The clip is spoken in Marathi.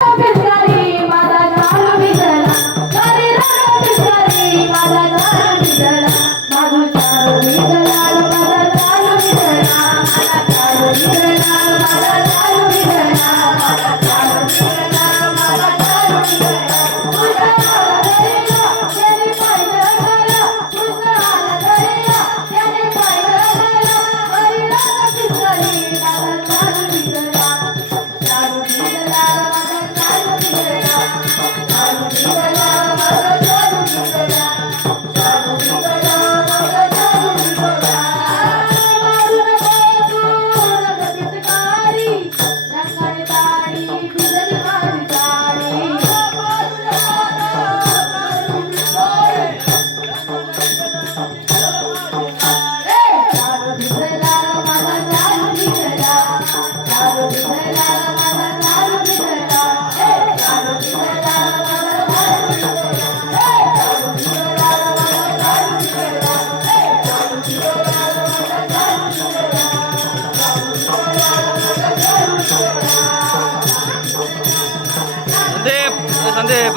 पिचकारी माझा चालू भिजला करी रंग पिचकारी माझा चालू भिजला माझा चालू भिजला माझा चालू भिजला माझा चालू भिजला माझा चालू भिजला माझा चालू भिजला माझा चालू भिजला तुझ्या दरिया तेरी पायला गला तुझ्या दरिया तेरी पायला गला करी रंग पिचकारी माझा चालू भिजला चालू भिजला संदीप संदीप